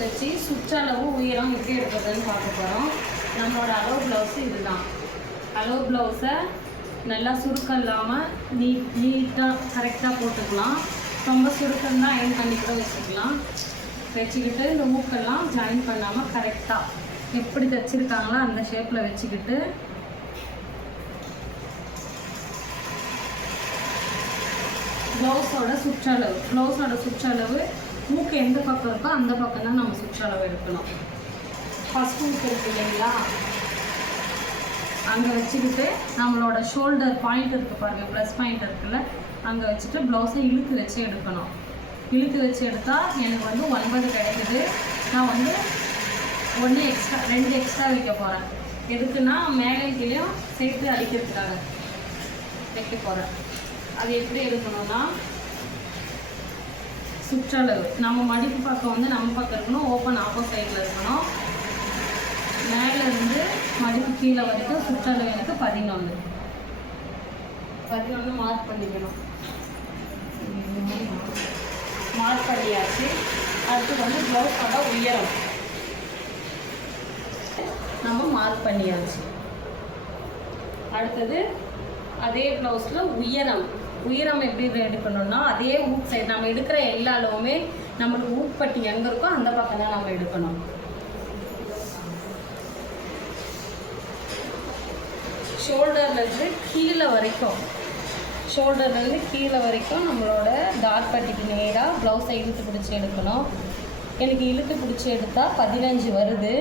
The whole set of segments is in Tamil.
ப்ளவுஸ் வச்சு சுற்றளவு உயரம் எப்படி எடுக்கிறதுன்னு பார்க்க போகிறோம். நம்மளோட அளவு ப்ளவுஸு இதுதான். அளவு ப்ளவுஸை நல்லா சுருக்கம் இல்லாமல் நீட்டாக கரெக்டாக போட்டுக்கலாம். ரொம்ப சுருக்கம் தான் அயன் பண்ணி கூட வச்சுக்கலாம். வச்சுக்கிட்டு இந்த மூக்கெல்லாம் ஜாயின் பண்ணாமல் கரெக்டாக எப்படி தைச்சிருக்காங்களோ அந்த ஷேப்பில் வச்சுக்கிட்டு ப்ளவுஸோட சுற்றளவு மூக்கு எந்த பக்கம் இருக்கோ அந்த பக்கம் தான் நம்ம சுற்றளவு எடுக்கணும். ஃபஸ்ட் மூக்கு இருக்கு இல்லைங்களா, அங்கே வச்சுக்கிட்டு நம்மளோட ஷோல்டர் பாயிண்ட் இருக்குது பாருங்கள், ப்ளஸ் பாயிண்ட் இருக்குல்ல, அங்கே வச்சுட்டு ப்ளவுஸை இழுத்து வச்சு எடுக்கணும். இழுத்து வச்சு எடுத்தால் எனக்கு 9 கிடைக்குது. நான் 2 எக்ஸ்ட்ரா வைக்க போகிறேன். எதுக்குன்னா மேலே கீழேயும் சேர்த்து அடிக்கிறதுக்காக வைக்க போகிறேன். அது எப்படி எடுக்கணும்னா, சுற்றளவு நம்ம மடிப்பு பக்கம் நம்ம பக்கம் இருக்கணும், ஓப்பன் ஆப்போசைட்டில் இருக்கணும். மேலே இருந்து மடிப்பு கீழே வரைக்கும் சுற்றளவு எனக்கு 11 மார்க் பண்ணிக்கணும். மார்க் பண்ணியாச்சு. அடுத்து ப்ளவுஸோட உயரம் நம்ம மார்க் பண்ணியாச்சு. அடுத்தது அதே ப்ளவுஸில் உயரம் எப்படி எடுக்கணும்னா, அதே ஊக் சைடு நம்ம எடுக்கிற எல்லா அளவுமே நம்மளுக்கு ஊக்பட்டி எங்கே இருக்கோ அந்த பக்கம் தான் நம்ம எடுக்கணும். ஷோல்டர்லேருந்து கீழே வரைக்கும் நம்மளோட டாட் பட்டிக்கு நேராக ப்ளவுஸை இழுத்து பிடிச்சி எடுக்கணும். எனக்கு இழுத்து பிடிச்சி எடுத்தால் 15 வருது,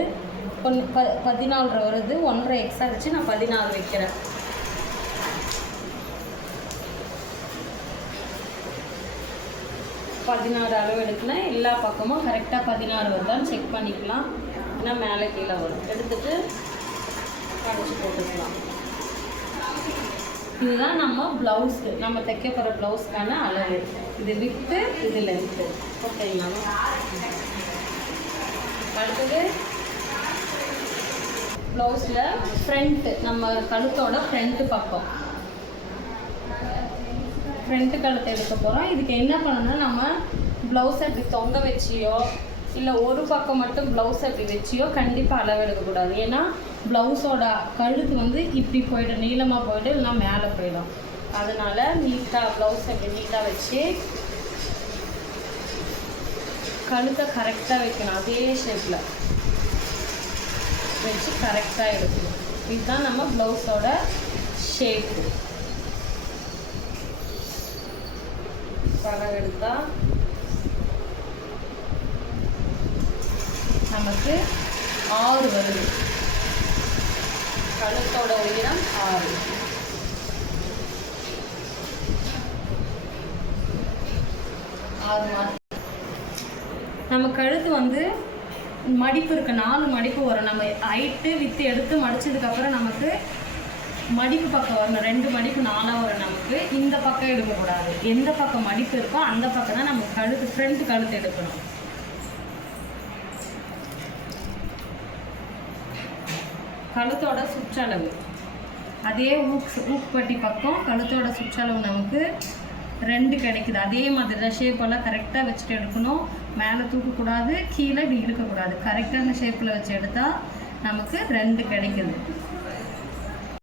14 வருது. 1.5 எக்ஸ்ட்ரா வச்சு நான் 16 வைக்கிறேன். அளவு எடுக்கலாம். எல்லா பக்கமும் கரெக்டாக 16 வருதான்னு செக் பண்ணிக்கலாம். ஏன்னா மேலே கீழே வரும். எடுத்துகிட்டு அடிச்சு போட்டுக்கலாம். இதுதான் நம்ம தைக்க போகிற ப்ளவுஸ்க்கான அளவு. இது வித்து, இது லென்த்து. ஓகேங்களா? அடுத்தது ப்ளவுஸில் ஃப்ரண்ட்டு, நம்ம கழுத்தோட ஃப்ரண்ட்டு பக்கம், ஃப்ரண்ட்டு கழுத்தை எடுக்க போகிறோம். இதுக்கு என்ன பண்ணணும்னா, நம்ம ப்ளவுஸை இப்படி தொங்க வச்சியோ இல்லை ஒரு பக்கம் மட்டும் ப்ளவுஸை இப்படி வச்சியோ கண்டிப்பாக அளவு எடுக்கக்கூடாது. ஏன்னா ப்ளவுஸோட கழுத்து இப்படி போய்டும், நீளமாக போய்டும், இல்லைனா மேலே போயிடும். அதனால் நீட்டாக ப்ளவுஸை இப்படி நீட்டாக வச்சு கழுத்தை கரெக்டாக வைக்கணும். அதே ஷேப்பில் வச்சு கரெக்டாக எடுக்கணும். இதுதான் நம்ம ப்ளவுஸோட ஷேப்பு. படம் எடுத்தால் நமக்கு 6 வருது. கழுத்தோட உயரம் 6. நம்ம கழுத்து மடிப்பு இருக்கு, 4 மடிப்பு வரும். நம்ம ஹைட்டு வித்து எடுத்து மடிச்சதுக்கப்புறம் நமக்கு மடிப்பு பக்கம் வரணும். 2 மடிப்பு 4 வரும். நமக்கு இந்த பக்கம் எடுக்கக்கூடாது. எந்த பக்கம் மடிப்பு இருக்கோ அந்த பக்கம் தான் நம்ம ஃப்ரண்ட் கழுத்து எடுக்கணும். கழுத்தோட சுற்றளவு அதே ஊக்பட்டி பக்கம் கழுத்தோட சுற்றளவு நமக்கு 2 கிடைக்குது. அதே மாதிரி தான் ஷேப்பெல்லாம் கரெக்டாக வச்சுட்டு எடுக்கணும். மேலே தூக்கக்கூடாது, கீழே இப்படி இழுக்கக்கூடாது. கரெக்டான ஷேப்பில் வச்சு எடுத்தால் நமக்கு 2 கிடைக்குது.